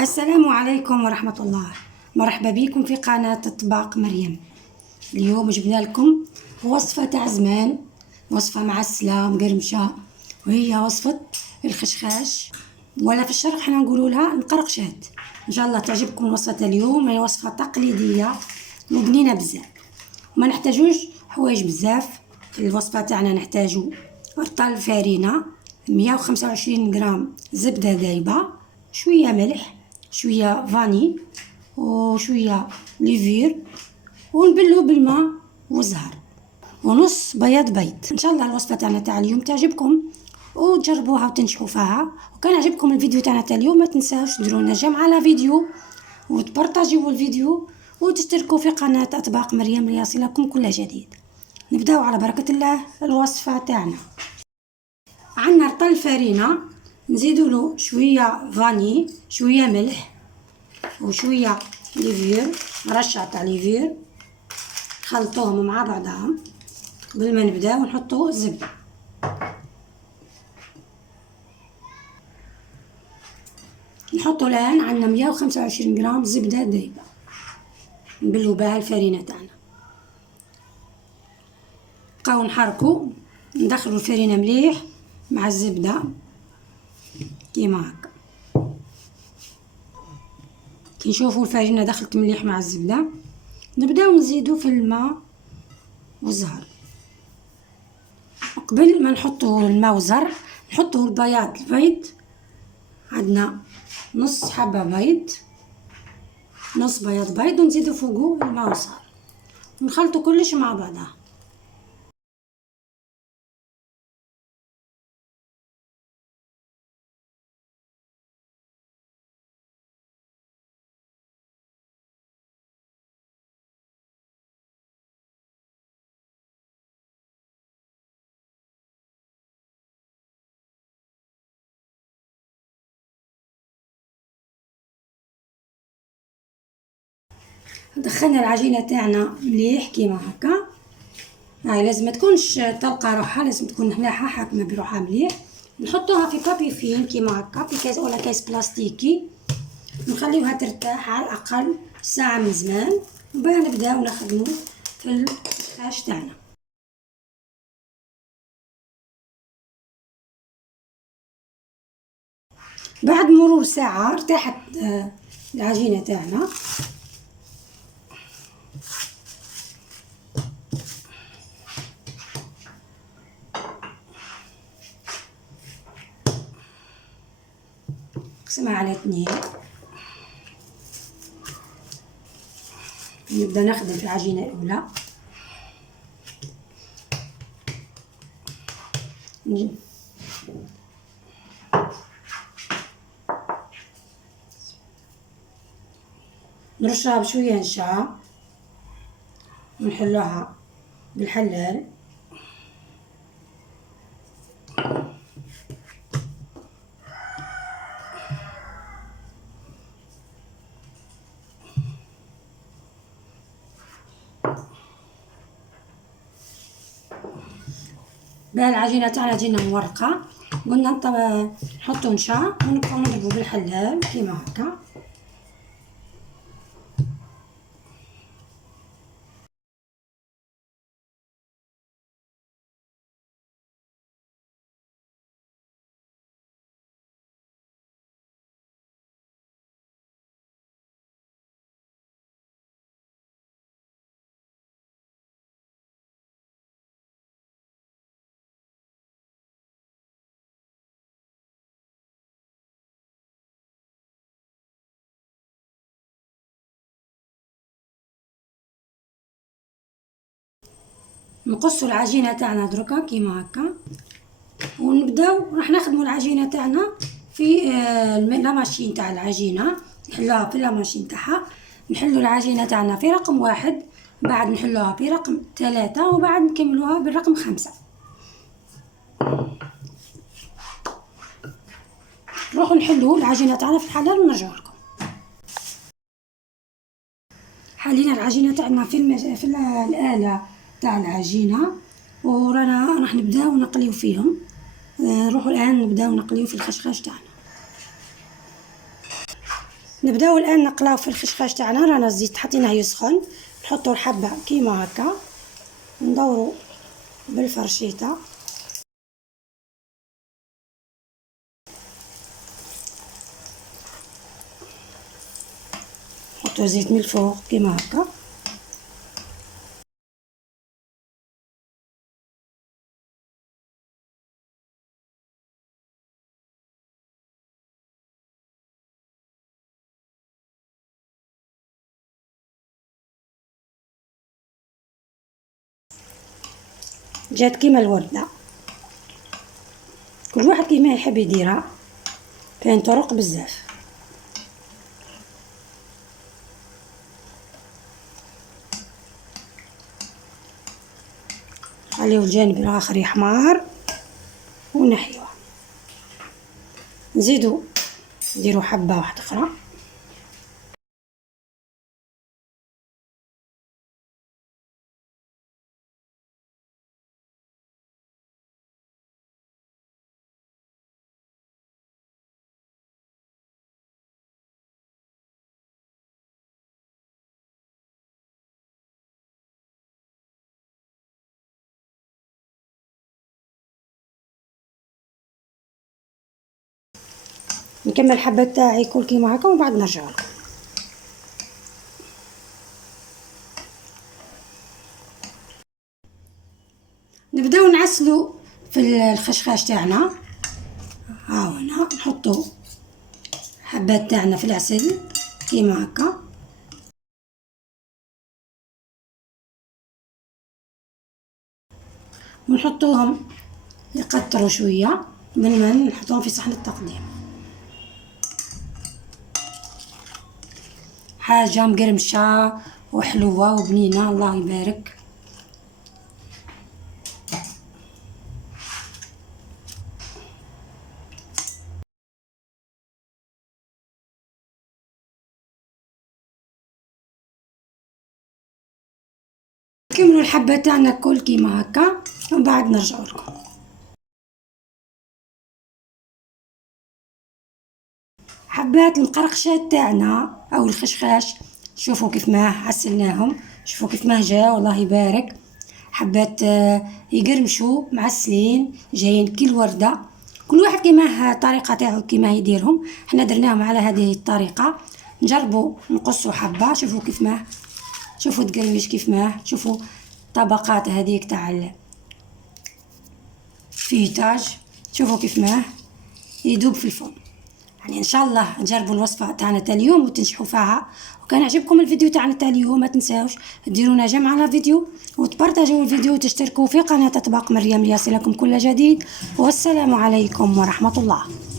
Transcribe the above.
السلام عليكم ورحمة الله. مرحبا بكم في قناة طباق مريم. اليوم جبنا لكم وصفة تاع زمان، وصفة معسلة مقرمشة، وهي وصفة الخشخاش، ولا في الشرق حنا نقولوا لها مقرقشات. ان شاء الله تعجبكم الوصفة اليوم. هي وصفة تقليدية وبنينة بزاف، وما نحتاجوش حوايج بزاف. في الوصفة تاعنا نحتاجو رطل فرينة، 125 غرام زبدة دايبة، شوية ملح، شوية فاني، وشوية ليفير، ونبلو بالماء والزهر، ونص بيض. ان شاء الله الوصفه تاعنا تاع اليوم تعجبكم وتجربوها وتنجحوا فيها. وكان عجبكم الفيديو تاعنا تاع اليوم ما تنساوش ديروا لنا جيم على فيديو وتبارطاجيو الفيديو وتشتركوا في قناه اطباق مريم ليصلكم كل جديد. نبداو على بركه الله الوصفه تاعنا. عندنا رطل فرينه، نزيدوا له شويه فاني، شويه ملح، وشويه ليفير، رشه تاع ليفير، خلطوهم مع بعضهم قبل ما نبداو نحطوا الزبده. نحطوا الان عندنا 125 غرام زبده دايبه، نبلوا بها الفرينه تاعنا. نبقاو نحركوا، ندخلوا الفرينه مليح مع الزبده كيما هكا. كي نشوفوا الفرينه دخلت مليح مع الزبده نبداو نزيدوا في الماء والزهر. قبل ما نحطوا الماء والزهر نحطوا البيض. عندنا نص حبه بيض، نص بيض، ونزيدوا فوقه الماء والزهر ونخلطوا كلش مع بعضها. دخلنا العجينه تاعنا مليح كيما هكا. هاي لازم ما تكونش طلقه روحها، لازم تكون ملاحه حاكمه بروحها مليح. نحطوها في كابي فين كيما هكا، في كاس ولا كاس بلاستيكي، نخليوها ترتاح على الاقل ساعه من زمان، وبعد نبداو نخدمو في الخاش تاعنا. بعد مرور ساعه ارتاحت العجينه تاعنا. نقسمها على 2، نبدا نخدم في العجينه الاولى. نرشها بشويه نشا ونحلوها بالحلال. بها العجينه تاعنا تجينا مورقه، قلنا نحطو نشا ونبقاو نضربو بالحلال كيما هكا. نقصوا العجينه تاعنا دركا كيما هكا، ونبداو راح نخدموا العجينه تاعنا في لا ماشين تاع العجينه. نحلوها في لا ماشين تاعها، نحلوا العجينه تاعنا في رقم 1، بعد نحلوها في رقم 3، وبعد نكملوها بالرقم 5. نروحوا نحلوا العجينه تاعنا في الحلال ونرجعوا لكم. حلينا العجينه تاعنا في الاله تاع العجينه، ورانا راح نبداو نقليو فيهم. نروحوا الان نبداو نقليو في الخشخاش تاعنا. نبداو الان نقلاو في الخشخاش تاعنا. رانا الزيت حطيناه يسخن، نحطو الحبه كيما هكا، ندورو بالفرشيطه، نحطو زيت من الفوق كيما هكا، جات كيما الوردة. كل واحد كيما يحب يديرها، كاين طرق بزاف. خليو الجانب الاخر يحمر ونحيوه. نزيدو نديرو حبه واحده اخرى، نكمل الحبه تاعي كل كيما هكا ومن بعد نرجع لكم. نبداو نعسلو في الخشخاش تاعنا. ها هنا نحطو حبات تاعنا في العسل كيما هكا، ونحطوهم يقطروا شويه من نحطوهم في صحن التقديم. حاجه مقرمشه وحلوه وبنينه، الله يبارك. نكملوا الحبه تاعنا كل كيما هكا ومن بعد نرجعوا لكم. حبات المقرقشات تاعنا او الخشخاش، شوفوا كيف ما عسلناهم، شوفوا كيف ما جا، والله يبارك. حبات يقرمشوا معسلين جايين كي الورده. كل واحد كيما الطريقه تاعو كيما يديرهم، حنا درناهم على هذه الطريقه. نجربوا نقصوا حبه، شوفوا كيف ما، شوفوا تقرمش كيف ما، شوفوا طبقات هذيك تاع الفيتاج، شوفوا كيف ما يدوب في الفم. يعني ان شاء الله تجربوا الوصفه تاعنا تاع اليوم وتنجحوا فيها. وكان عجبكم الفيديو تاعنا تاع اليوم ما تنساوش ديرونا جيم على الفيديو وتبارطاجوا الفيديو وتشتركوا في قناه اطباق مريم ليصلكم كل جديد. والسلام عليكم ورحمه الله.